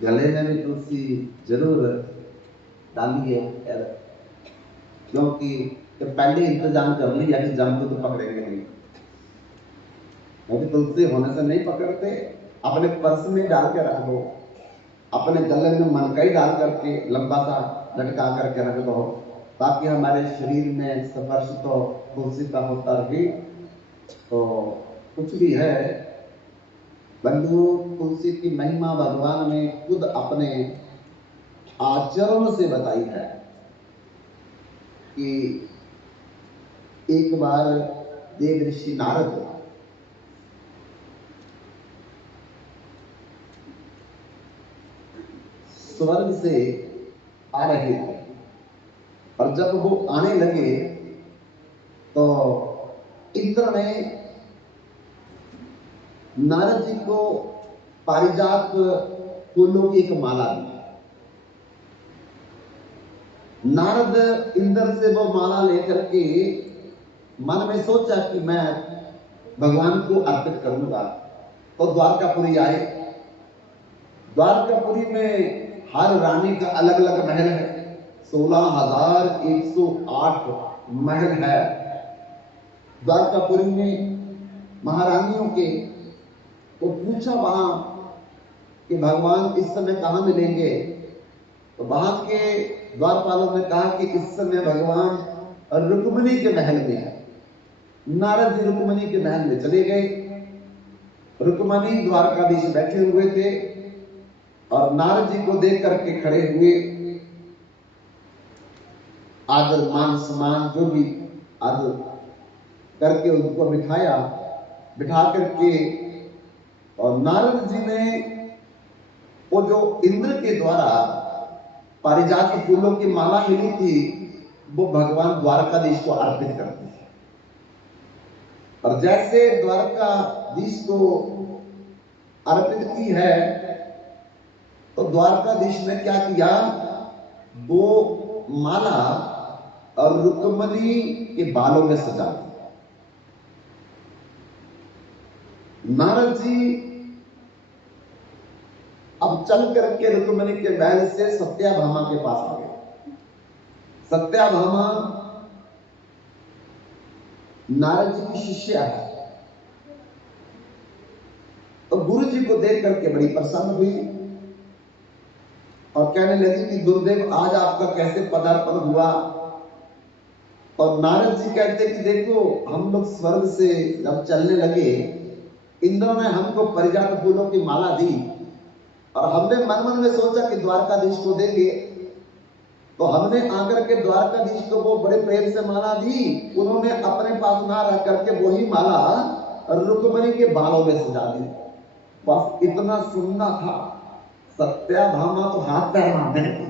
गले में भी तुलसी जरूर डालिए, क्योंकि पहले इंतजाम कर लिया कि जम को तो पकड़ेंगे नहीं, क्योंकि तुलसी होने से नहीं पकड़ते। अपने पर्स में डाल के रख दो, अपने गले में मनकई डाल करके लंबा सा लटका करके रख दो, ताकि हमारे शरीर में स्पर्श तो तुलसी का होता रहे। तो कुछ भी है बंधु, तुलसी की महिमा भगवान ने खुद अपने आचरण से बताई है कि एक बार देव ऋषि नारद स्वर्ग से आ रहे थे, और जब वो आने लगे तो इंद्र ने नारद जी को पारिजात फूलों की एक माला दी। नारद इंद्र से वो माला लेकर के मन में सोचा कि मैं भगवान को अर्पित करूंगा। तो द्वारकापुरी आए। द्वारकापुरी में हर रानी का अलग अलग महल है, 16,108 महल है द्वारकापुरी में महारानियों के। तो पूछा वहां कि भगवान इस समय कहां मिलेंगे, तो वहां के द्वारपालों ने कहा कि इस समय भगवान रुक्मिणी के महल में है। नारद जी रुक्मिणी के महल में चले गए। रुक्मिणी द्वारकाधीश बैठे हुए थे और नारद जी को देख करके खड़े हुए, आदर मान सम्मान जो भी आदर करके उनको बिठाया, बिठा करके, और नारद जी ने वो जो इंद्र के द्वारा पारिजात फूलों की माला मिली थी वो भगवान द्वारकाधीश को अर्पित कर दी। और जैसे द्वारकाधीश को अर्पित की है तो द्वारकाधीश ने क्या किया, वो माला और रुक्मिणी के बालों में सजा दी। नारद जी अब चल करके रुक्मिणी के महल से सत्याभामा के पास आ गए। सत्याभामा नारद जी की शिष्या है, तो गुरु जी को देख करके बड़ी प्रसन्न हुई और कहने लगी कि गुरुदेव आज आपका कैसे पदार्पण हुआ। और नारद जी कहते कि देखो हम लोग स्वर्ग से जब चलने लगे, इंद्र ने हमको पारिजात फूलों की माला दी और हमने मन मन में सोचा कि द्वारकाधीश को देंगे, तो हमने आकर के द्वारकाधीश को वो बड़े प्रेम से माला दी। उन्होंने अपने पास ना रख करके वही माला रुक्मिणी के बालों में सजा दी। बस इतना सुनना था, सत्याभामा तो हाथ पैर मारने लगी,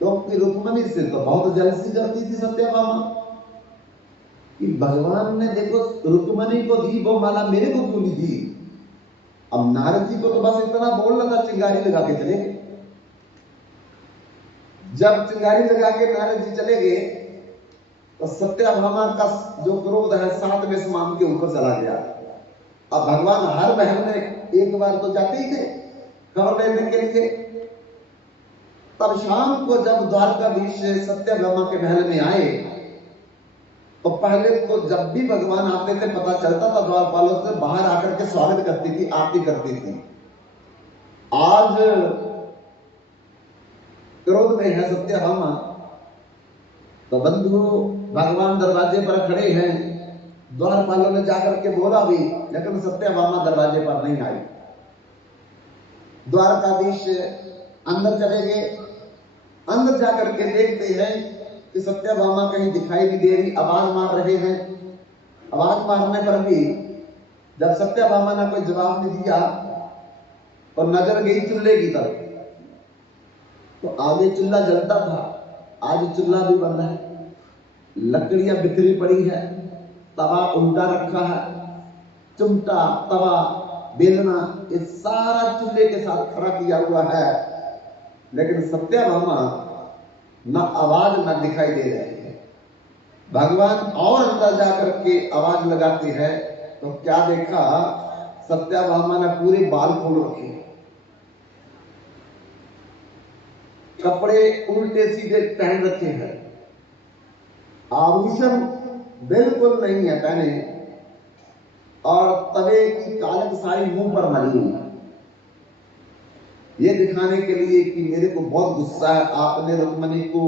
क्योंकि रुक्मिणी से तो बहुत जलसी करती थी सत्याभामा कि भगवान ने देखो रुक्मिणी को दी वो माला, मेरे को क्यों नहीं दी। अब नारद जी को तो बस इतना बोलना था, चिंगारी लगा के चले। जब चिंगारी लगा के नारद जी चले गए तो सत्याभामा का जो क्रोध है 7वें आसमान के ऊपर चला गया। अब भगवान हर महल में एक बार तो जाते ही थे खबर लेने के लिए। तब शाम को जब द्वारकाधीश सत्याभामा के महल में आए तो पहले तो जब भी भगवान आते थे पता चलता था द्वारपालों से, बाहर आकर के स्वागत करती थी, आरती करती थी। आज क्रोध में है सत्याभामा, तो बंधु भगवान दरवाजे पर खड़े हैं। द्वारपालों ने जाकर के बोला भी, लेकिन सत्याभामा दरवाजे पर नहीं आई। द्वारकाधीश अंदर चले गए। अंदर जाकर के देखते हैं कि सत्याभामा कहीं दिखाई नहीं दे रही, आवाज मार रहे हैं। आवाज मारने पर भी जब सत्याभामा ने कोई जवाब नहीं दिया और नजर गई चूल्हे की तरफ, तो आगे चूल्हा जलता था, आज चूल्हा भी बंद है, लकड़ियां बिखरी पड़ी है, तवा उल्टा रखा है, चिमटा तवा बेलना ये सारा चूल्हे के साथ खड़ा किया हुआ है, लेकिन सत्याभामा न आवाज न दिखाई दे रही है। भगवान और अंदर जाकर के आवाज लगाते हैं तो क्या देखा, सत्याभामा ने पूरे बाल खोल रखे, कपड़े उल्टे सीधे पहन रखे हैं, आभूषण बिल्कुल नहीं है पहने, और तवे की कालक सारी मुंह पर मली हुई, ये दिखाने के लिए कि मेरे को बहुत गुस्सा है, आपने रुक्मणी को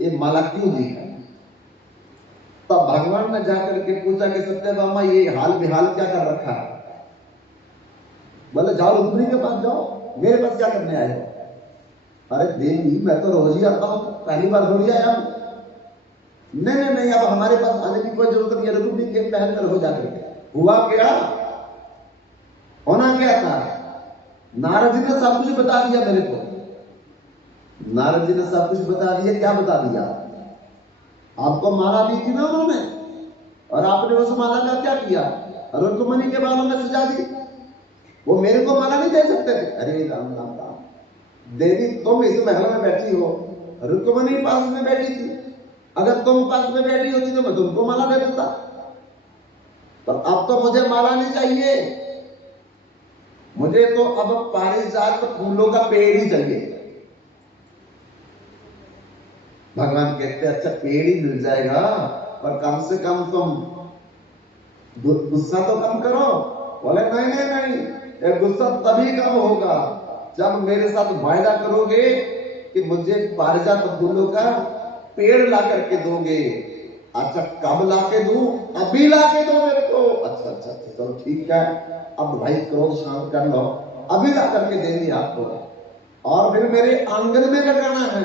ये माला क्यों दी है। तब भगवान ने जाकर के पूछा कि सत्यभामा ये हाल बेहाल क्या कर रखा है। बोले जाओ रुक्मणी के पास जाओ, मेरे पास क्या करने आए हो। अरे देवी मैं तो रोज ही आता हूं, पहली बार थोड़ी आया हूं। नहीं, अब हमारे पास आने की कोई जरूरत नहीं है, रुक्मणी के पहन कर हो जाकर हुआ क्या, होना क्या था। नारद जी ने सब कुछ बता दिया मेरे को, नारद जी ने सब कुछ बता दिया। क्या बता दिया, आपको माला दी थी ना उन्होंने, और आपने उस माला का क्या किया, रुक्मणी के बालों में सजा दी। वो मेरे को माला नहीं दे सकते थे। अरे राम राम राम, देवी तुम इस महल में बैठी हो, रुक्मणी पास में बैठी थी, अगर तुम पास में बैठी होती तो मैं तुमको माला दे देता, पर अब तो मुझे माला नहीं चाहिए, मुझे तो अब पारिजात फूलों का पेड़ ही चाहिए। भगवान कहते अच्छा पेड़ ही मिल जाएगा, पर कम से कम तुम गुस्सा तो कम करो। बोले नहीं, ये गुस्सा तभी कम होगा जब मेरे साथ वायदा करोगे कि मुझे पारिजात फूलों का पेड़ ला करके दोगे। अच्छा कब ला के दूं, अभी ला के दो मेरे को। अच्छा चलो ठीक है, अब भाई क्रोध शांत कर लो, अभी ला करके देंगे आपको, और फिर मेरे आंगन में लगाना है।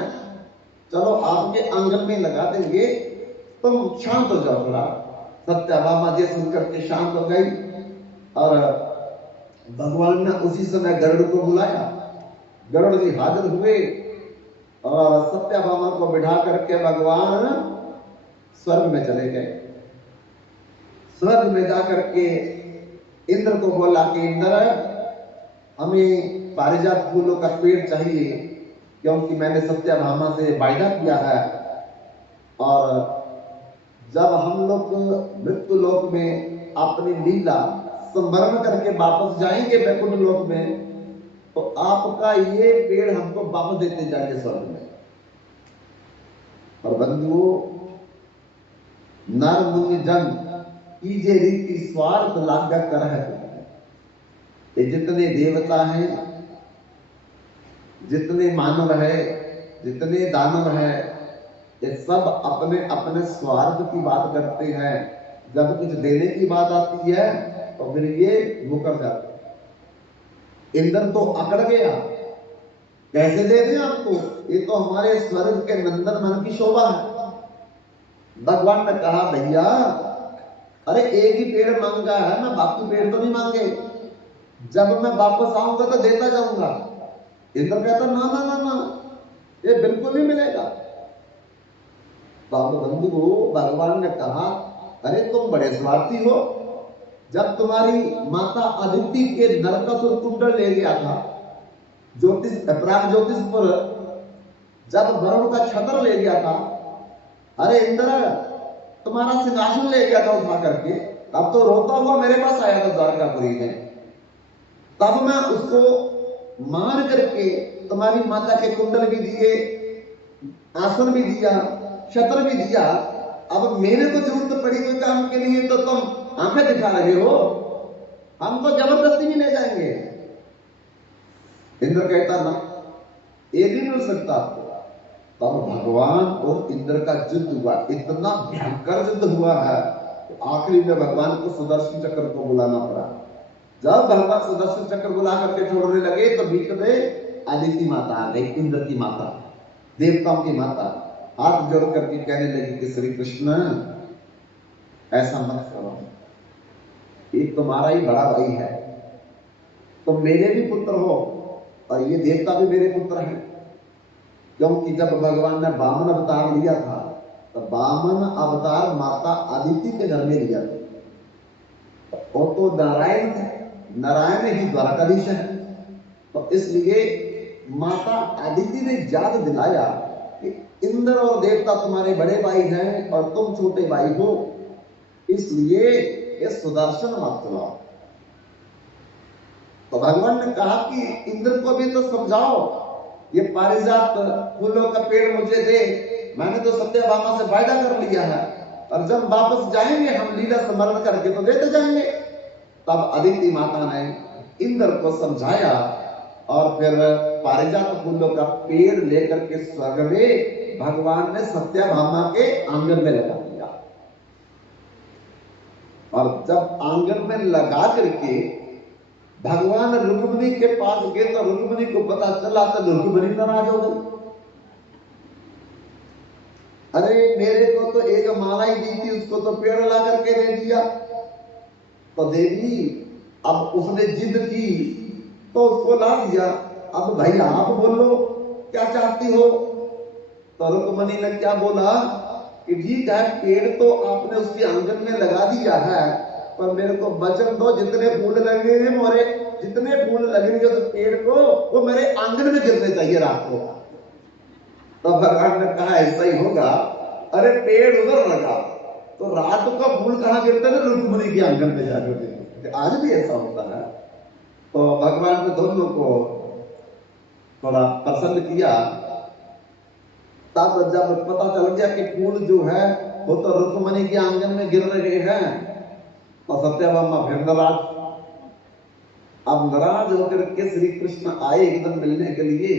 चलो आपके आंगन में लगा देंगे, तुम शांत हो जाओ थोड़ा। सत्याभामा जी सुनकर के शांत हो गई, और भगवान ने उसी समय गरुड़ को बुलाया। गरुड़ जी हाजिर हुए, और सत्याभामा को बिठा करके भगवान स्वर्ग में चले गए। स्वर्ग में जाकर के इंद्र को बोला कि इंद्र हमें पारिजात फूलों का पेड़ चाहिए, क्योंकि मैंने सत्याभामा से वायदा किया है, और जब हम लोग मृत्यु लोक में अपनी लीला संवरण करके वापस जाएंगे वैकुंठ लोक में, तो आपका ये पेड़ हमको वापस देते जाएंगे स्वर्ग में। और बंधुओं, नर मुनि जन कीजे रीति स्वार्थ लागा कर है। ये जितने देवता हैं, जितने मानव है, जितने दानव है, ये सब अपने अपने स्वार्थ की बात करते हैं। जब कुछ देने की बात आती है तो फिर ये मुकर जाते हैं। इंद्र तो अकड़ गया, कैसे दे दें आपको, ये तो हमारे स्वर्ग के नंदन मन की शोभा है। भगवान ने कहा भैया अरे एक ही पेड़ मांगा है, मैं बाकी पेड़ तो नहीं मांगे, जब मैं वापस आऊंगा तो देता जाऊंगा। इंद्र कहता ना, ये बिल्कुल नहीं मिलेगा। बाबा बंधु को भगवान ने कहा अरे तुम बड़े स्वार्थी हो, जब तुम्हारी माता अदिति के नरकासुर कुंडल ले गया था, प्राग ज्योतिषपुर जब वरुण का छत्र ले गया था, अरे इंद्र तुम्हारा सिंहासन ले गया था उठा करके, अब तो रोता हुआ मेरे पास आया था द्वारकापुरी में, तब मैं उसको मार करके तुम्हारी माता के कुंडल भी दिए, आसन भी दिया, छत्र भी दिया, अब मेरे को जरूरत पड़ी कोई काम के लिए तो तुम आंखें दिखा रहे हो, हम तो जबरदस्ती भी ले जाएंगे। इंद्र कहता ना ये भी मिल सकता आपको। तब भगवान और इंद्र का युद्ध हुआ, इतना भयंकर युद्ध हुआ है तो आखिरी में भगवान को सुदर्शन चक्र को बुलाना पड़ा। जब भगवान सुदर्शन चक्र बुला करके छोड़ने लगे तो बीच में अदिति माता आ गई, इंद्र की माता, देवताओं की माता, हाथ जोड़ करके कहने लगी कि श्री कृष्ण ऐसा मत करो, एक तुम्हारा ही बड़ा भाई है, तुम मेरे भी पुत्र हो और ये देवता भी मेरे पुत्र हैं। क्योंकि जब भगवान ने वामन अवतार लिया था तो वामन अवतार माता अदिति के घर में लिया था, वो तो नारायण थे, नारायण ही द्वारकाधीश है, तो इसलिए माता अदिति ने याद दिलाया कि इंद्र और देवता तुम्हारे बड़े भाई हैं और तुम छोटे भाई हो, इसलिए ये सुदर्शन मत चलाओ। तो भगवान ने कहा कि इंद्र को भी तो समझाओ, ये पारिजात फूलों का पेड़ मुझे दे, मैंने तो सत्यभामा से वायदा कर लिया है, और जब वापस जाएंगे हम लीला स्मरण करके तो देते जाएंगे। तब अदिति माता ने इंद्र को समझाया और फिर पारिजात फूलों का पेड़ लेकर के स्वर्ग में भगवान ने सत्यभामा के आंगन में लगा दिया। और जब आंगन में लगा करके भगवान रुक्मिणी के पास गए तो रुक्मिणी को पता चला तो रुक्मिणी नाराज हो गई। अरे मेरे को तो एक माला ही दी थी, उसको तो पेड़ ला करके दे दिया। तो देवी अब उसने जिद की तो उसको ला दिया, अब भाई आप बोलो क्या चाहती हो। तो रुक्मिणी ने क्या बोला कि ठीक है, पेड़ तो आपने उसके आंगन में लगा दिया है, पर मेरे को वचन दो जितने फूल लगेंगे मोरे, जितने फूल लगेंगे उस पेड़ को वो मेरे आंगन में गिरने चाहिए रात को। तो भगवान ने कहा ऐसा ही होगा। अरे पेड़ उधर लगा तो रात का फूल कहां गिरता है, रुक्मिणी के आंगन में जाकर। आज भी ऐसा होता है। तो भगवान ने दोनों को थोड़ा प्रसन्न किया। तब जब पता चल गया कि फूल जो है वो तो रुक्मिणी के आंगन में गिर रहे हैं, और सत्यभामा फिर नाराज। अब नाराज होकर के श्री कृष्ण आए एकदम मिलने के लिए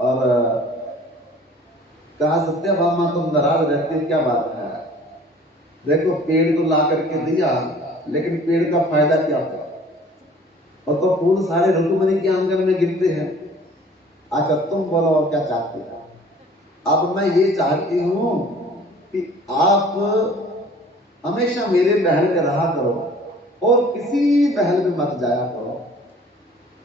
और कहा सत्यभामा तुम नाराज रहते हो, क्या बात है। देखो पेड़ तो ला करके दिया, लेकिन पेड़ का फायदा क्या था, और तो फूल सारे रुक्मिणी के आंगन में गिरते हैं। अच्छा तुम बोलो और क्या चाहते हो। अब मैं ये चाहती हूं कि आप हमेशा मेरे महल में रहा करो और किसी महल में मत जाया करो।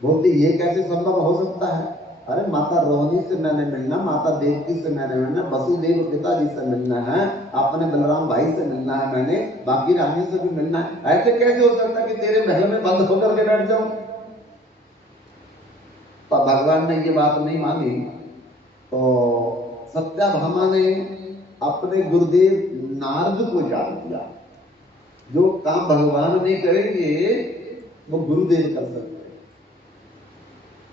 बोलती ये कैसे संभव हो सकता है। अरे माता रोहिणी से मैंने मिलना, माता देवकी से मैंने मिलना, वसुदेव पिताजी से मिलना है, अपने बलराम भाई से मिलना है, मैंने बाकी रानी से भी मिलना है। ऐसे कैसे हो सकता है कि तेरे महल में बंद होकर के बैठ जाऊं। तो भगवान ने ये बात नहीं मानी। तो सत्यभामा ने अपने गुरुदेव नारद को जान दिया। जो काम भगवान नहीं करेंगे वो गुरुदेव कर सकते हैं,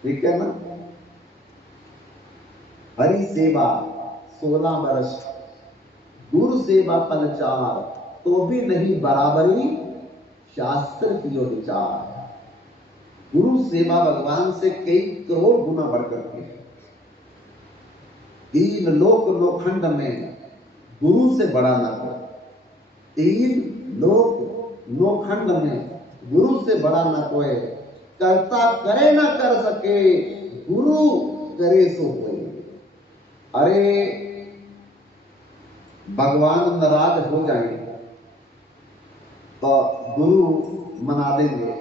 ठीक है ना। हरि सेवा 16 वर्ष, गुरु सेवा फल 4, तो भी नहीं बराबरी शास्त्र की विचार। गुरु सेवा भगवान से कई करोड़ गुना बढ़कर के। 3 लोक लोखंड में गुरु से बड़ा न कोई। 3 लोक लोखंड में गुरु से बड़ा न कोई। करता करे ना कर सके, गुरु करे सो कोई। अरे भगवान नाराज हो जाए तो गुरु मना देंगे,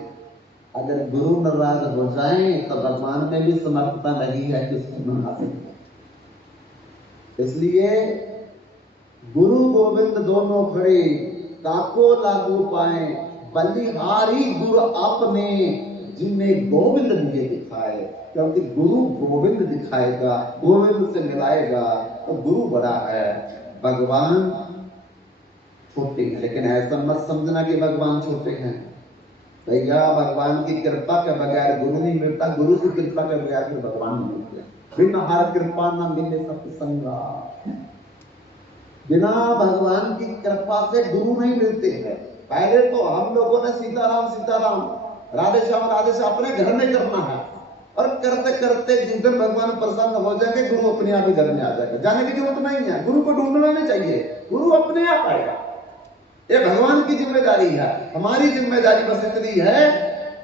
अगर गुरु नाराज हो जाए तो भगवान में भी समर्थता नहीं है कि उसको मना देंगे। इसलिए गुरु गोविंद दोनों खड़े, काको लागू पाए, बलिहारी गुरु अपने, जिन्हें गोविंद मुझे दिखाए। क्योंकि गुरु गोविंद दिखाएगा, गोविंद से मिलाएगा, तो गुरु बड़ा है, भगवान छोटे हैं। लेकिन ऐसा मत समझना कि भगवान छोटे हैं। भैया भगवान की कृपा के बगैर गुरु नहीं मिलता, गुरु की कृपा के बगैर फिर भगवान नहीं मिलते। बिना हर कृपा न मिले सत्संगा। बिना भगवान की कृपा से गुरु नहीं मिलते हैं। पहले तो हम लोगों ने सीताराम राधे श्याम अपने घर में करना है, और करते करते जिस दिन भगवान प्रसन्न हो जाएंगे गुरु अपने आप ही घर में आ जाएगा। जाने की जरूरत नहीं है, गुरु को ढूंढना नहीं चाहिए, गुरु अपने आप आएगा। ये भगवान की जिम्मेदारी है। हमारी जिम्मेदारी बस इतनी है,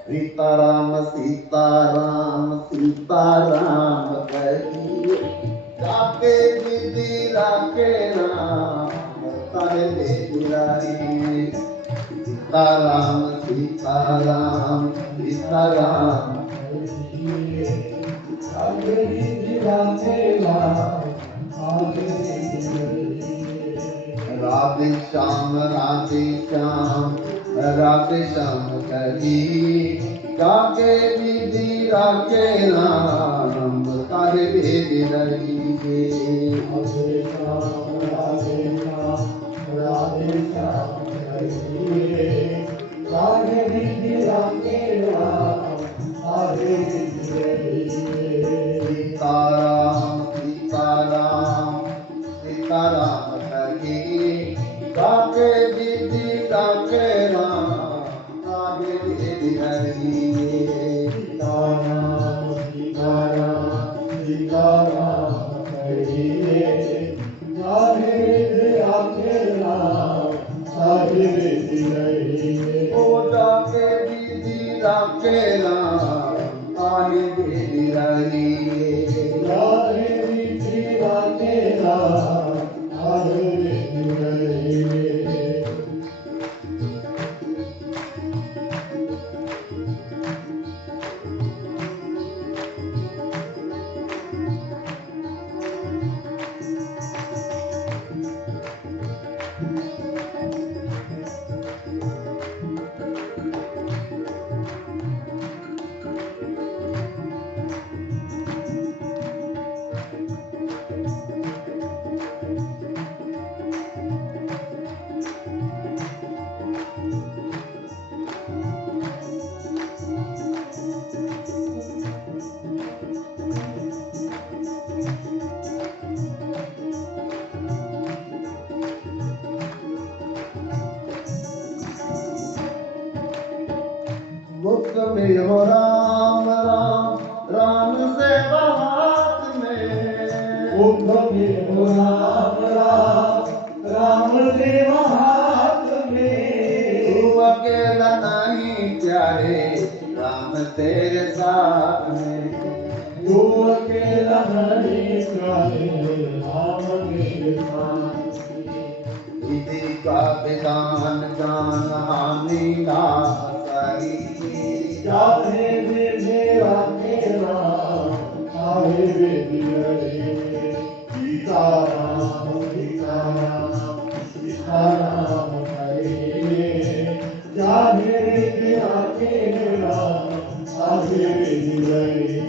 सीताराम सीताराम सीताराम कहिए, जाके दीदी राके राम तारे बेचुराई। सीताराम सीताराम सीताराम जाके दीदी राके राम। राधे श्याम राधे श्याम राधे श्याम कही, जाके दीदी राके राम तारे भेद रही। राधे श्याम राधे श्याम राधे श्याम कही, जाके दीदी राके राम राखे राम आहे बेदी रही राधे रीति राखे राम आहे बेदी रही मुख में हो राम राम राम से बात में मुख में हो राम राम राम देव हाथ में तू अकेला नहीं प्यारे राम तेरे साथ में तू अकेला नहीं प्यारे राम तेरे साथ विधि का विधान जान हानि ना सही जाने बेदी राखे राम आहे बेदी रही सीताराम सीताराम सीताराम हरे जाने बेदी राखे राम आहे बेदी रही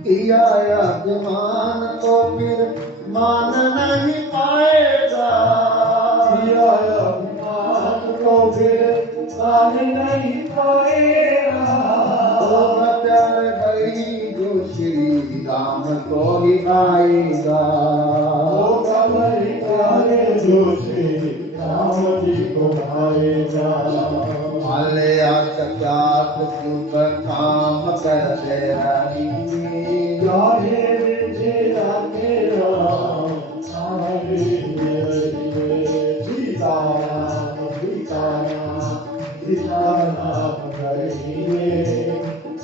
किया अभिमान तो फिर मान नहीं पाएगा किया अभिमान को फिर मान नहीं पाएगा तो प्यार भई जो श्री राम को ही पाएगा वो कमल प्यारे जो श्री राम जी को भाएगा माल्या चक्यात सुख काम करते रही जाहे बेदी राखे राम आहे बेदी रही सीताराम सीताराम सीताराम हरे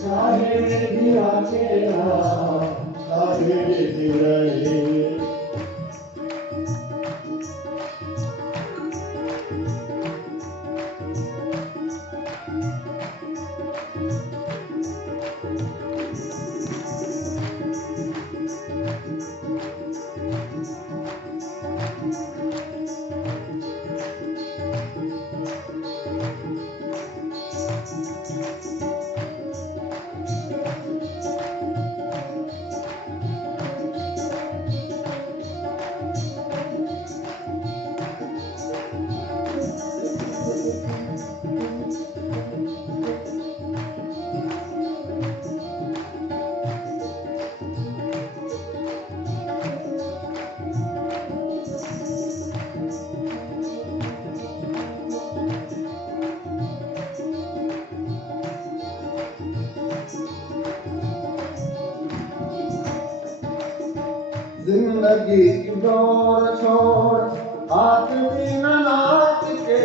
जाहे बेदी राखे राम आहे बेदी रही जिंदगी की दौड़ छोड़ हाथ बिना नाथ के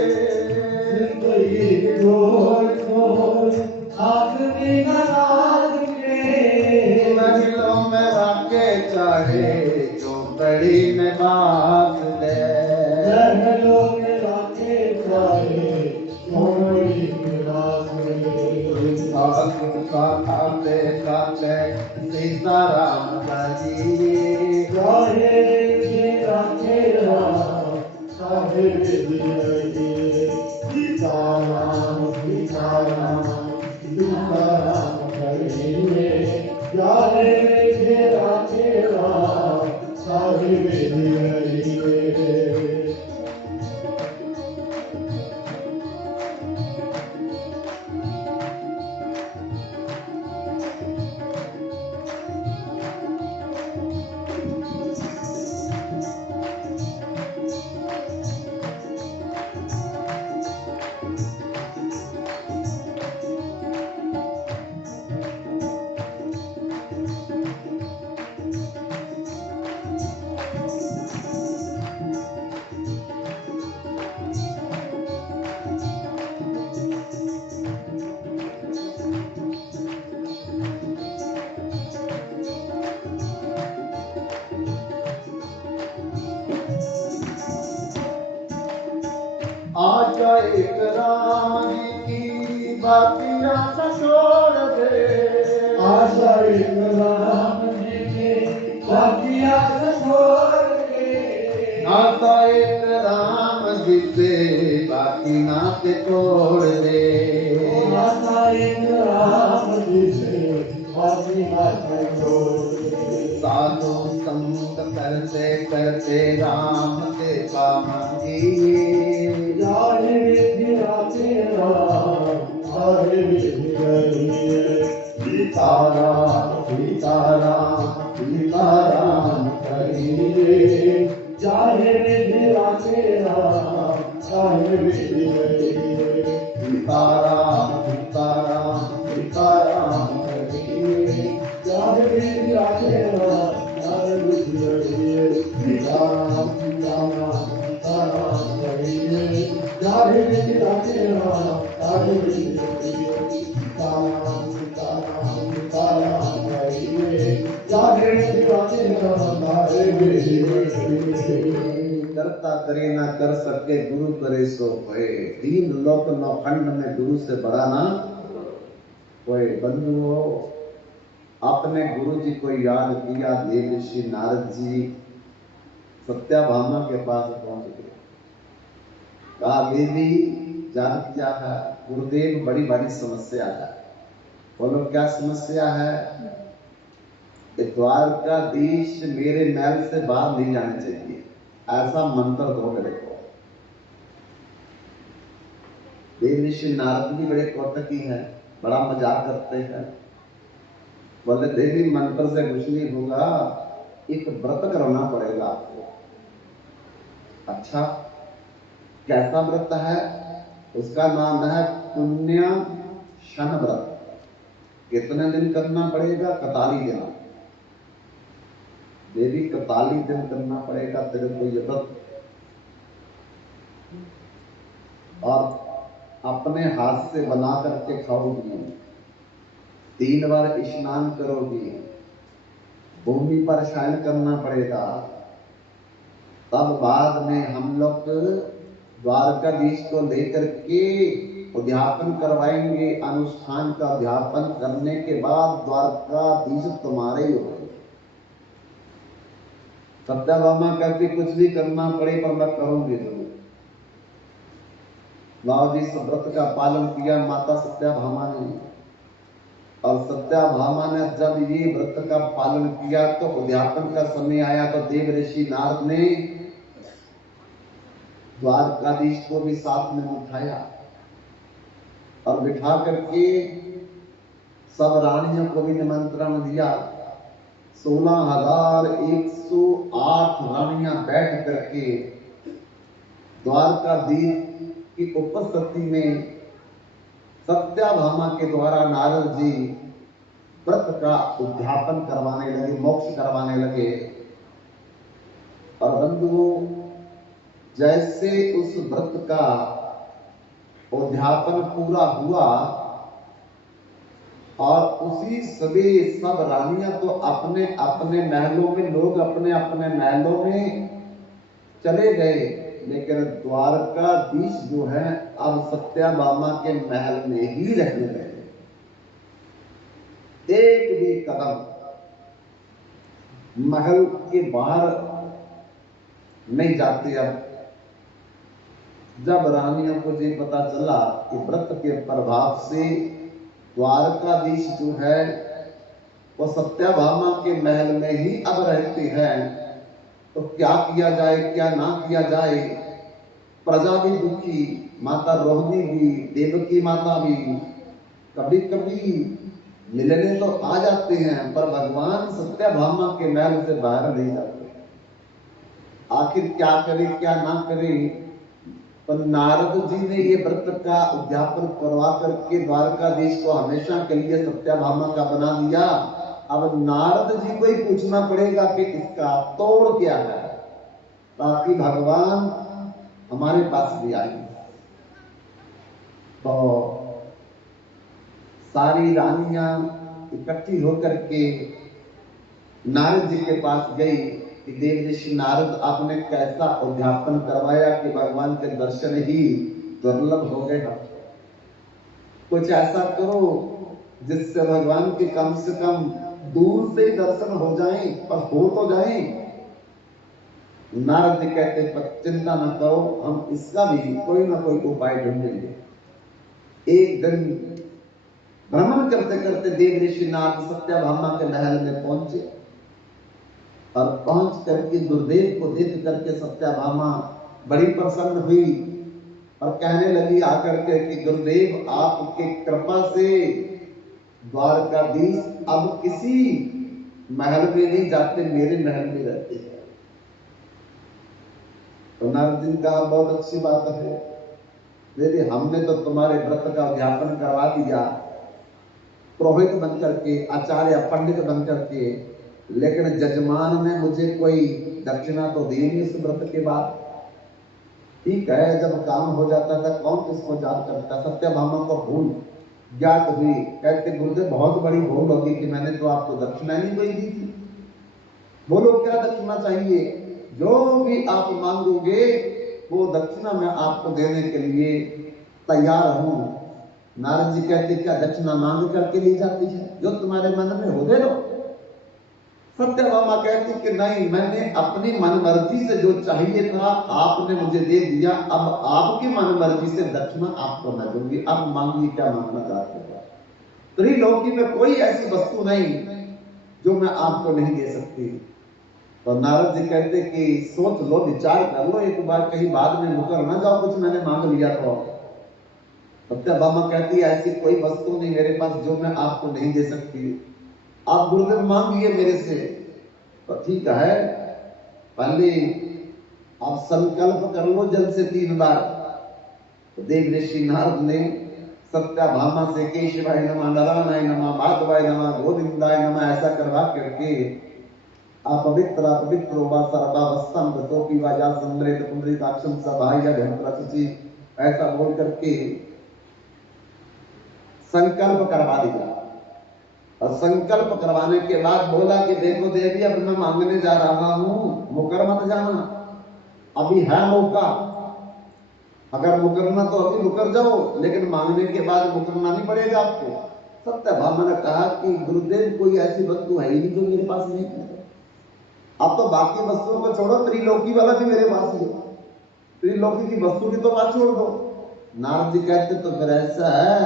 जिंदगी की दौड़ छोड़ हाथ बिना नाथ के महलों में राके चाहे जो बड़ी में बात ले महलों में राखे चाहे छोड़ी रात में का खाते खाते सीताराम जी चाहे राखे राम आहे बेदी रही सीताराम सीताराम सीताराम करेंगे जाने तेरा तेरा सारे वेद करेंगे आशा एक राम जी की बाकी आशा छोड़ दे आशा एक राम जी की बाकी आशा छोड़ के नाता एक राम जी से बाकी नाते तोड़ दे आशा एक राम जी से बाकी आशा छोड़ के साधु संग करते करते राम से पाएंगे जाने तेरा तेरा सारे वेद करेंगे सीताराम सीताराम सीताराम करेंगे जाने तेरा तेरा सारे वेद करेंगे सीताराम सीताराम सीताराम करेंगे जाने तेरा तेरा सारे वेद करेंगे सीताराम सीताराम सीताराम करेंगे जाने तेरा तेरा सारे वेद करेंगे सीताराम सीताराम सीताराम करेंगे जाने तेरा तेरा सारे वेद करेंगे करता करे ना कर सके गुरु करे सो होए तीन लोक नौखंड में गुरु से बड़ा ना कोई बंधुओं आपने गुरु जी को याद किया देव ऋषि नारद जी सत्याभामा के पास पहुंच गए कहा देवी जान क्या है गुरुदेव बड़ी बड़ी समस्या है बोलो क्या समस्या है द्वारकाधीश मेरे महल से बाहर नहीं जाने चाहिए ऐसा मंत्र दो मेरे को देव ऋषि नारद भी बड़े कौतुकी हैं बड़ा मजाक करते हैं बोले देवी मंत्र से कुछ नहीं होगा एक व्रत करना पड़ेगा आपको अच्छा कैसा व्रत है उसका नाम है पुण्य शन व्रत कितने दिन करना पड़ेगा 41 दिन देवी 41 दिन करना पड़ेगा तेरे को ये व्रत और अपने हाथ से बना करके खाओगी 3 बार स्नान करोगी भूमि पर शयन करना पड़ेगा तब बाद में हम लोग द्वारकाधीश को लेकर के उद्यापन करवाएंगे अनुष्ठान का उद्यापन करने के बाद द्वारकाधीश तुम्हारे ही होंगे सत्याभामा कहती कुछ भी करना पड़े पर मैं करूंगी जरूर लाओ जी इस व्रत का पालन किया माता सत्याभामा ने और सत्याभामा ने जब ये व्रत का पालन किया तो उद्यापन का समय आया तो देव ऋषि नारद ने द्वारकाधीश को भी साथ में उठाया और बिठा करके सब रानियों को भी निमंत्रण दिया 16,108 रानियां बैठ करके द्वारकाधीश की उपस्थिति में सत्याभामा के द्वारा नारद जी व्रत का उद्यापन करवाने लगे मोक्ष करवाने लगे और बंधुओं जैसे उस व्रत का उद्यापन पूरा हुआ और उसी समय सब रानियां तो अपने अपने महलों में लोग अपने अपने महलों में चले गए लेकिन द्वारकाधीश जो है अब सत्याभामा के महल में ही रहने लगे एक भी कदम महल के बाहर नहीं जाते अब जब रानियों को ये पता चला कि व्रत के प्रभाव से द्वारकाधीश जो है वो सत्यभामा के महल में ही अब रहते हैं, तो क्या किया जाए क्या ना किया जाए। प्रजा भी दुखी, माता रोहिणी भी, देवकी माता भी कभी कभी मिलने तो आ जाते हैं, पर भगवान सत्यभामा के महल से बाहर नहीं जाते। आखिर क्या करे क्या ना करे। तो नारद जी ने ये व्रत का उद्यापन करवा करके द्वारकाधीश को हमेशा के लिए सत्यभामा का बना दिया। अब नारद जी को ही पूछना पड़ेगा कि इसका तोड़ क्या है, ताकि भगवान हमारे पास भी आए। तो सारी रानियां इकट्ठी होकर के नारद जी के पास गई कि देव ऋषि नारद, आपने कैसा उद्यापन करवाया कि भगवान के दर्शन ही दुर्लभ हो गए। कुछ ऐसा करो जिससे भगवान के कम से कम दूर से ही दर्शन हो जाए, पर हो तो जाए। नारद जी कहते पर चिंता न करो, हम इसका भी कोई ना कोई उपाय ढूंढेंगे। एक दिन भ्रमण करते करते देव ऋषि नारद सत्यभामा के महल में पहुंचे और पहुंच करके गुरुदेव को देख करके सत्यभामा बड़ी प्रसन्न हुई और कहने लगी आकर के कि गुरुदेव, आपके कृपा से द्वारकाधीश अब किसी महल में नहीं जाते, मेरे महल में रहते हैं। तो नारद जी ने कहा, बहुत अच्छी बात है, देवी हमने तो तुम्हारे व्रत का उद्यापन करवा दिया, पुरोहित बनकर के, आचार्य पंडित बनकर के, लेकिन जजमान ने मुझे कोई दक्षिणा तो दी नहीं इस व्रत के बाद। ठीक है, जब काम हो जाता था कौन किसको याद करता। सत्यभामा को भूल ज्ञात हुई, कहते गुरुदेव बहुत बड़ी भूल होगी कि मैंने तो आपको दक्षिणा नहीं कोई दी थी। बोलो क्या दक्षिणा चाहिए, जो भी आप मांगोगे वो दक्षिणा मैं आपको देने के लिए तैयार हूं। नारद जी कहते क्या दक्षिणा मांग करके ली जाती है, जो तुम्हारे मन में हो दे दो। सत्यभामा कहती कि नहीं, मैंने अपनी मनमर्जी से जो चाहिए था आपने मुझे दे दिया, अब आपकी मनमर्जी से दक्षिणा आपको मैं दूंगी, अब मांगिए क्या मांगना चाहते हो। त्रिलोकी में कोई ऐसी वस्तु नहीं जो मैं आपको नहीं दे सकती। तो नारद जी कहते कि सोच लो, विचार कर लो एक बार, कहीं बाद में मुकर ना जाओ कुछ मैंने मांग लिया तो। सत्यभामा कहती ऐसी कोई वस्तु नहीं मेरे पास जो मैं आपको नहीं दे सकती, आप गुरुदेव मांगिए मेरे से। तो ठीक है, पहले आप संकल्प कर लो जल से 3 बार। तो देव ऋषि नारद ने सत्यभामा से केशवाय नमः, नारायणाय नमः, माधवाय नमः, गोविंदाय नमः ऐसा करवा करके अपवित्र अपवित्र वा सर्वावस्थम गतोपि वाजा संद्रेत पुंडरीकाक्षम सभाया घंटरचि ऐसा बोल करके संकल्प करवा दिया। और संकल्प करवाने के बाद बोला कि देखो देवी, अब मैं मांगने जा रहा हूं, मुकर मत जाना, अभी है मौका। अगर मुकरना तो अभी मुकर जाओ, लेकिन मांगने के बाद मुकरना नहीं पड़ेगा आपको। सत्यभामा ने कहा कि गुरुदेव कोई ऐसी वस्तु है ही नहीं जो मेरे पास नहीं है। अब तो बाकी वस्तुओं को छोड़ो, त्रिलोकी वाला भी मेरे पास ही है, त्रिलोकी की वस्तु की तो बात छोड़ दो। नारद जी कहते तो फिर ऐसा है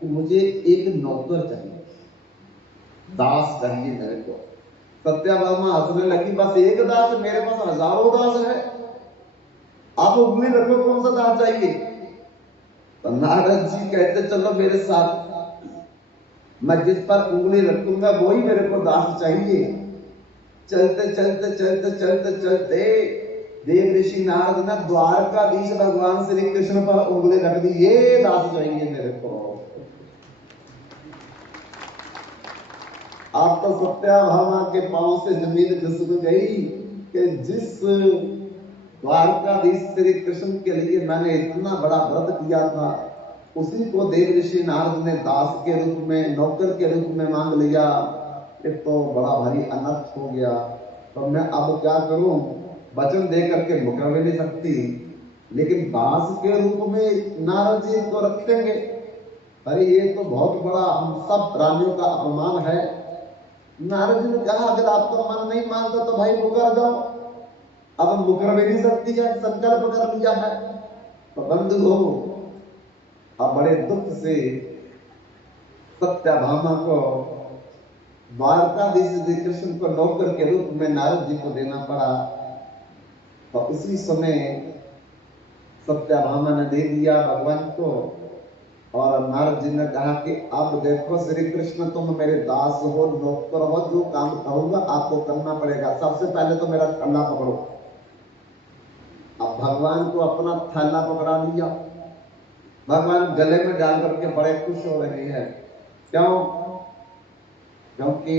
कि मुझे एक नौकर चाहिए, दास चाहिए मेरे को। सत्यभामा हंसने लगी, बस एक दास, मेरे पास हजारों दास है, आप उंगली रखो कौन सा दास चाहिए। तो नारद जी कहते चलो मेरे साथ, मैं जिस पर उंगली रखूंगा वही मेरे को दास चाहिए। चलते चलते चलते चलते चलते देव ऋषि नारद ने द्वारकाधीश भगवान श्री कृष्ण पर उंगली रख दी, ये दास चाहिए मेरे को। आप तो सत्यभामा के पांव से जमीन खिसक गई कि जिस द्वारकाधीश श्री कृष्ण के लिए मैंने इतना बड़ा व्रत किया था, उसी को देव ऋषि नारद ने दास के रूप में, नौकर के रूप में मांग लिया। ये तो बड़ा भारी अनर्थ हो गया। तो मैं अब क्या करूं, वचन दे करके मुकर भी नहीं सकती, लेकिन दास के रूप में नारद जी को रखेंगे, अरे ये तो बहुत बड़ा हम सब प्राणियों का अपमान है। नारद जी ने कहा अगर आपका मन नहीं मानता तो भाई मुकर जाओ, अब मुकर भी नहीं सकती है, संकल्प कर लिया है। तो बंधुओं, अब बड़े दुख से सत्यभामा को द्वारकाधीश श्री कृष्ण को नौकर के रूप में नारद जी को देना पड़ा। तो उसी समय सत्यभामा ने दे दिया भगवान को, और नारद जी ने कहा कि अब देखो श्री कृष्ण, तुम मेरे दास हो, नौकर हो, जो काम कहूंगा आपको करना पड़ेगा। सबसे पहले तो मेरा थैला पकड़ो। अब भगवान को अपना थैला पकड़ा लिया, भगवान गले में डाल करके बड़े खुश हो रहे हैं। क्यों? क्योंकि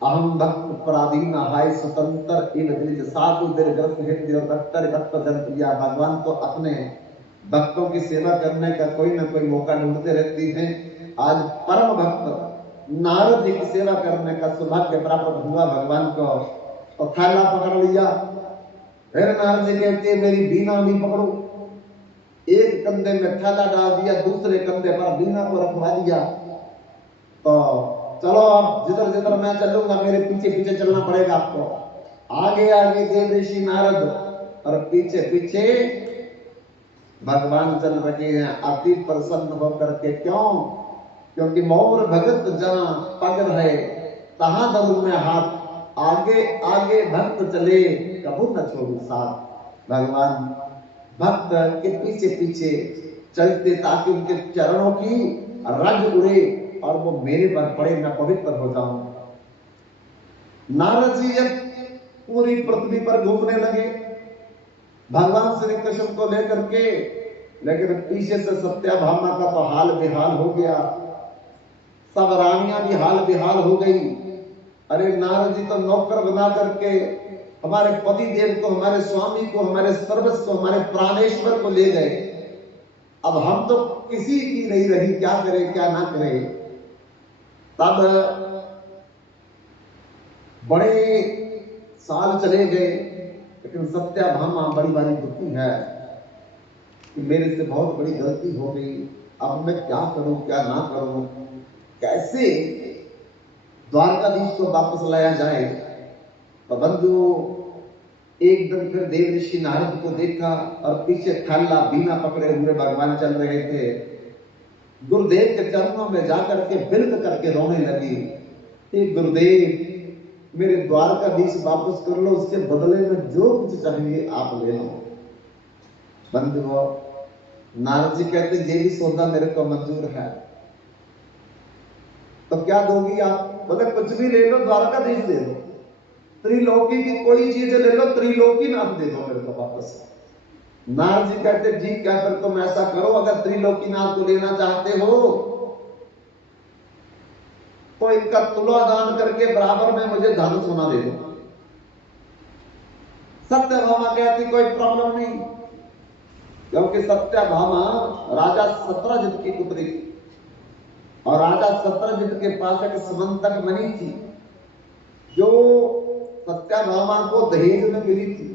अहम भक्त पराधीन हाय स्वतंत्र इन द्विज साधु दीर्घ हृदय और भक्तर भक्त जन प्रिया। भगवान तो अपने भक्तों की सेवा करने का कोई ना कोई मौका ढूंढते रहती हैं। आज परम भक्त नारद जी की सेवा करने का सौभाग्य प्राप्त हुआ भगवान को, और थैला पकड़ लिया। फिर नारद जी कहते मेरी बीना भी पकड़ो। एक कंधे में थैला डाल दिया, दूसरे कंधे पर बीना को रखवा दिया। तो चलो अब जिधर जिधर मैं चलूंगा मेरे पीछे पीछे चलना पड़ेगा आपको। आगे आगे देव ऋषि नारद और पीछे पीछे भगवान चल रहे हैं अति प्रसन्न होकर के। क्यों? क्योंकि मोर भगत जहां पग रहे तहां धरू में हाथ, आगे आगे भक्त चले कबू न छोड़ू साथ। भगवान भक्त के पीछे पीछे चलते ताकि उनके चरणों की रज उड़े और वो मेरे पर पड़े, मैं पवित्र हो जाऊं। नारद जी जब पूरी पृथ्वी पर घूमने लगे भगवान श्री कृष्ण को लेकर के, लेकिन पीछे से सत्यभामा का तो हाल बेहाल हो गया, सब रानियां भी हाल बेहाल हो गई। अरे नारद जी तो नौकर बना करके हमारे पति देव को, हमारे स्वामी को, हमारे सर्वस्व को, हमारे प्राणेश्वर को ले गए। अब हम तो किसी की नहीं रही, क्या करें क्या ना करें। तब बड़े साल चले गए, लेकिन सत्यभामा बड़ी बड़ी दुखी है कि मेरे से बहुत बड़ी गलती हो गई, अब मैं क्या करूं क्या ना करूं, कैसे द्वारकाधीश को वापस लाया जाए। तो बंधु एक दिन फिर देव ऋषि नारद को देखा और पीछे थैला बीना पकड़े हुए भगवान चल रहे थे। गुरुदेव के चरणों में जाकर के बिल्क करके रोने लगी, हे गुरुदेव मेरे द्वारकाधीश वापस कर लो, उसके बदले में जो कुछ चाहिए आप ले लो। बंधुओं, नारद जी कहते ये भी सौदा मेरे को मंजूर है। तो क्या दोगी आप? बोले कुछ भी ले लो, द्वारकाधीश दे दो, त्रिलोकी की कोई चीज ले लो, त्रिलोकी नाथ दे दो मेरे को वापस। नारद जी कहते ठीक है, फिर तुम ऐसा करो, अगर त्रिलोकी नाथ को लेना चाहते हो तो इनका तुला दान करके बराबर में मुझे धन सोना दे दो। सत्यभामा कहती कोई प्रॉब्लम नहीं, क्योंकि सत्यभामा राजा सत्रजित की पुत्री थी, और राजा सत्रजित के पास एक समंतक मणि थी जो सत्यभामा को दहेज में मिली थी।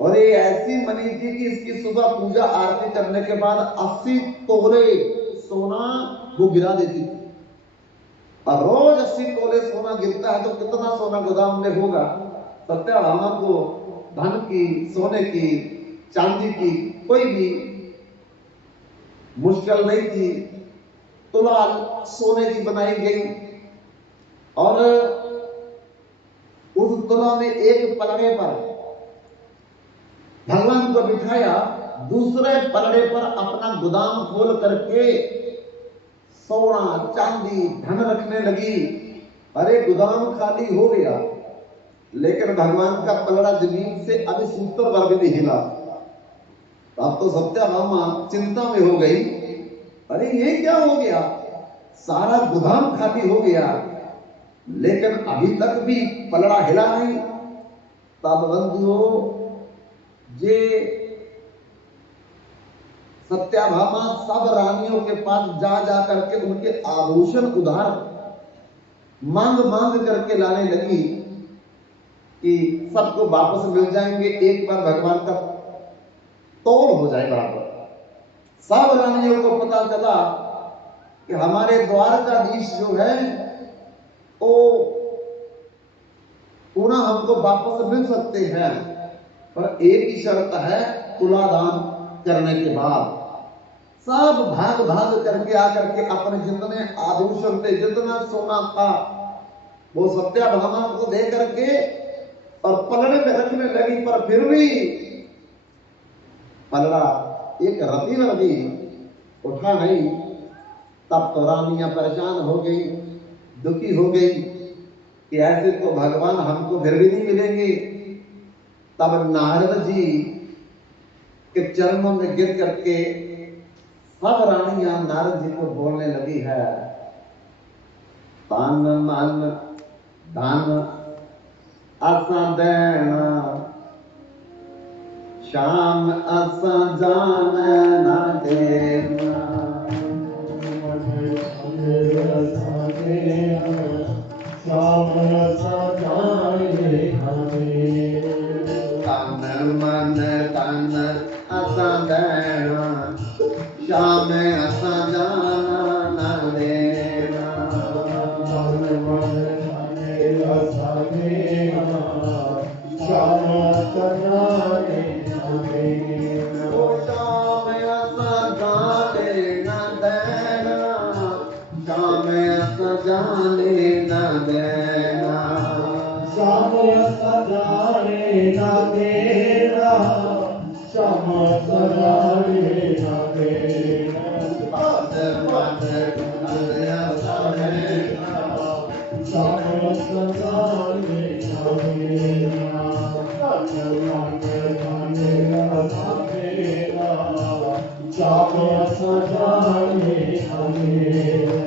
और ये ऐसी मणि थी कि इसकी सुबह पूजा आरती करने के बाद 80 तोले सोना वो गिरा देती थी। और रोज 80 तोले सोना गिरता है तो कितना सोना गोदाम में होगा। सत्यभामा को धन की, सोने की, चांदी की कोई भी मुश्किल नहीं थी। तुला सोने की बनाई गई और उस तुला में एक पलड़े पर भगवान को बिठाया, दूसरे पलड़े पर अपना गोदाम खोल करके सोना चांदी धन रखने लगी। अरे गोदाम खाली हो गया, लेकिन भगवान का पलड़ा जमीन से अभी सूत्र भर भी नहीं हिला। अब तो सत्यभामा चिंता में हो गई, अरे ये क्या हो गया, सारा गोदाम खाली हो गया लेकिन अभी तक भी पलड़ा हिला नहीं। तब बंधुओं ये सत्यभामा सब रानियों के पास जा जा करके उनके आभूषण उधार मांग मांग करके लाने लगी कि सबको वापस मिल जाएंगे, एक बार भगवान का तोड़ हो जाए बराबर। सब रानियों को पता चला कि हमारे द्वारकाधीश जो है वो पुनः हमको वापस मिल सकते हैं, पर एक ही शर्त है, तुलादान। करने के बाद सब भाग भाग करके आकर के अपने जितने आभूषण थे, जितना सोना था, वो सत्याभामा को दे करके और पलड़े में रखने लगी। पर फिर भी पलड़ा एक रति न भी उठा नहीं। तब तो रानियां परेशान हो गई, दुखी हो गई कि ऐसे तो भगवान हमको फिर भी नहीं मिलेंगे। तब नारद जी के चरणों में गिर करके सब रानियां नारद जी को बोलने लगी है, तन मन धन असा देना, शाम असा जाने न देना। तन मन धन असा देना, शाम असा जाना न देना। जाने न देना, शाम सजाने न देना, शाम सजाने न देना। शाम सजाने न देना, शाम सजाने न देना।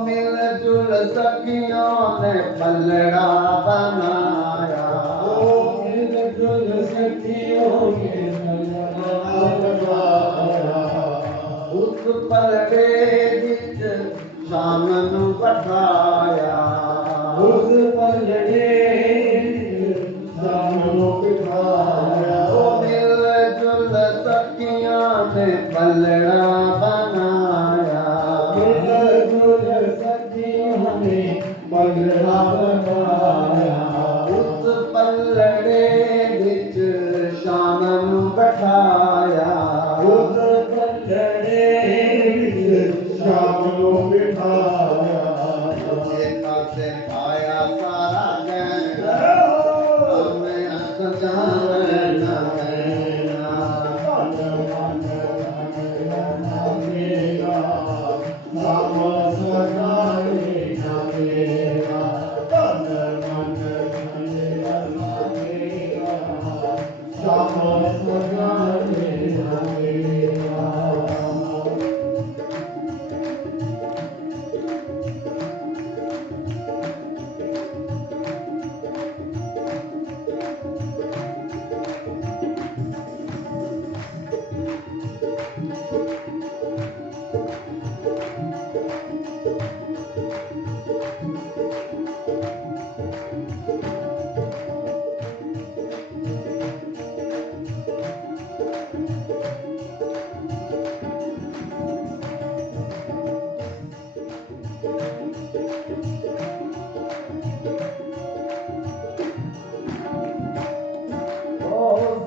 मिलजुल सखियों ने पलड़ा बनाया, मिलजुल सखियों ने पलड़ा बनाया। उस पलड़े विच शाम नू बिठाया, उस पलड़े शाम नू बिठाया। मिलजुल सखियों ने पलड़ा बनाया, पलड़ा बनाया। उस पलड़े विच शाम नू बिठाया, उस पलड़े विच शाम नू बिठाया। एक पासे पाया सारा गहना, हमें सजाना न देना।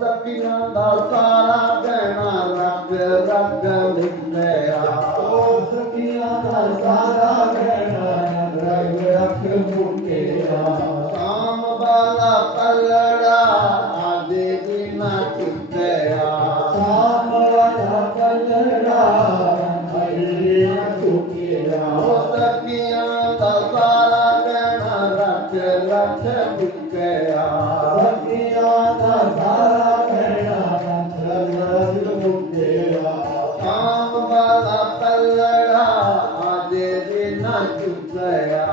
सखियां दा सारा गहना रख रख लिखया, सखियां दा सारा गहना रख रख मुकेया। शाम वाला पलड़ा आदे बिना टुकया, शाम वाला पलड़ा आदे बिना टुकया। सखियां दा सारा गहना रख सखिया का सारा कहना नंद मुकेरा काम वाला पल्लड़ा आज दिन चुकया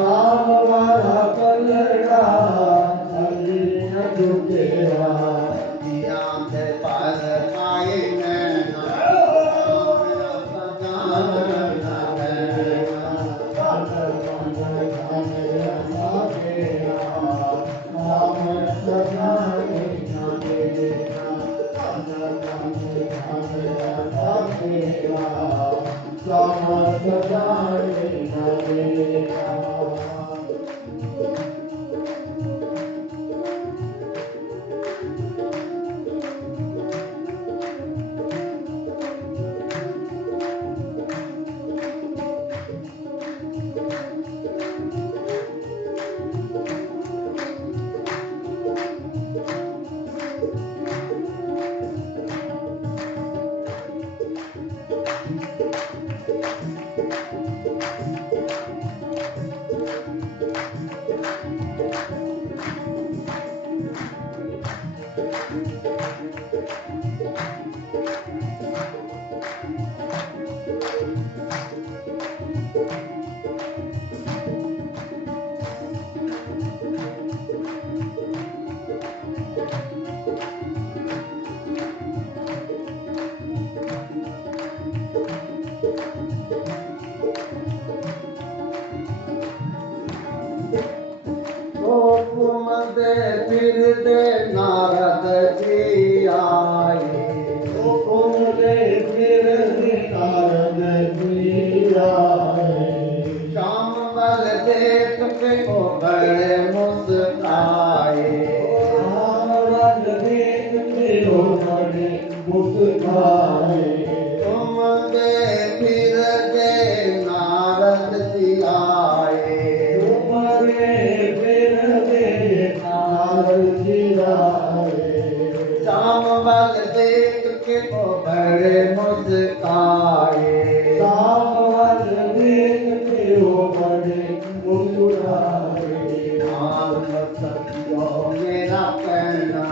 राम वाला पलड़ा नंदी न झुकेरा दिया के पर आए नैना फिर दे नारद जी आए शाम बल देख के वो बड़े मुस्काए तुम दे फिर दे नारद जी आए शाम बल देख के वो बड़े मुस्काए आम सखियो मेरा कहना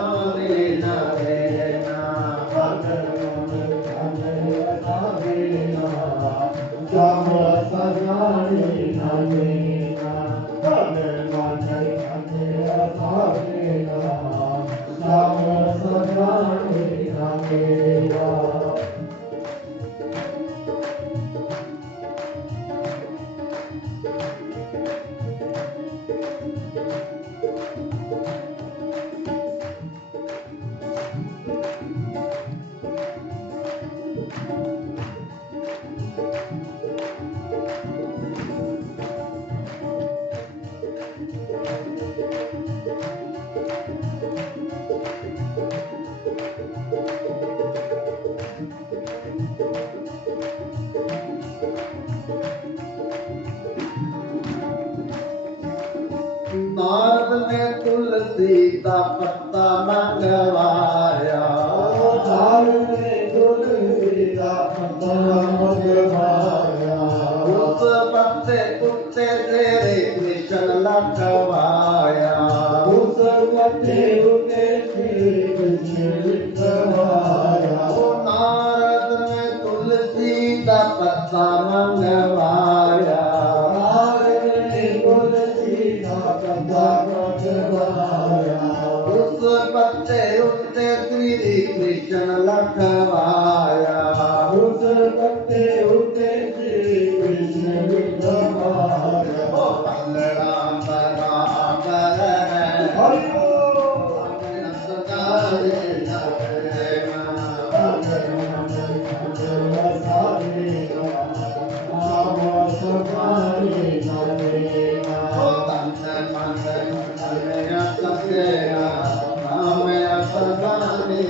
हमें न देना नारद ने तुलसी का पत्ता मंगवाया उस पत्ते कुत्ते तेरे कृष्ण लखवाया ओ नारद ने तुलसी का पत्ता मंगवाया उस पत्ते उत्ते श्री कृष्ण लखवाया ओ पल्लड़ा बराबर है सगारे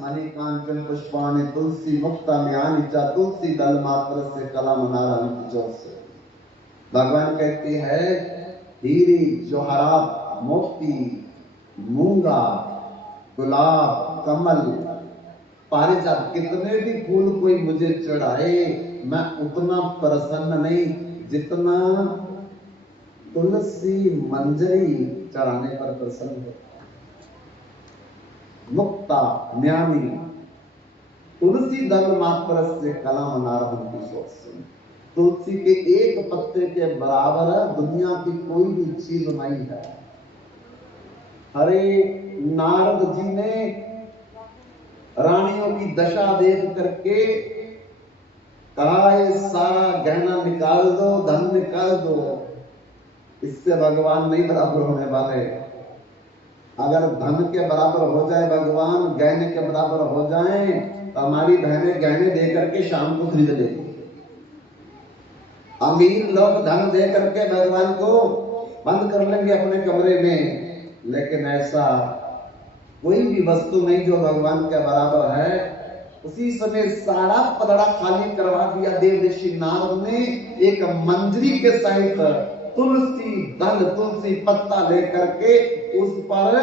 मणिकांचन पुष्पाणि तुलसी मुक्ता म्यानि पारिजा तुलसी दल मात्र से कला मनारम जोर से। भगवान कहती है हीरे जवाहरात मोती मूंगा गुलाब कमल पारिजात कितने भी फूल कोई मुझे चढ़ाए मैं उतना प्रसन्न नहीं जितना तुलसी मंजरी चढ़ाने पर प्रसन्न होता। मुक्ता न्यामी तुलसी दल मात्र से कलम नारहम की सोच। तुलसी के एक पत्ते के बराबर दुनिया की कोई भी चीज नहीं है। अरे नारद जी ने रानियों की दशा देख करके कहा ये सारा गहना निकाल दो धन निकाल दो, इससे भगवान नहीं बराबर होने वाले। अगर धन के बराबर हो जाए भगवान गहने के बराबर हो जाए तो हमारी बहनें गहने दे करके शाम को खरीद लेती। अमीर लोग धन दे करके भगवान को बंद कर लेंगे अपने कमरे में, लेकिन ऐसा कोई भी वस्तु नहीं जो भगवान के बराबर है। उसी समय सारा पदड़ा खाली करवा दिया देव ऋषि नारद ने। एक मंजरी के सहित तुलसी दल तुलसी पत्ता लेकर के उस पर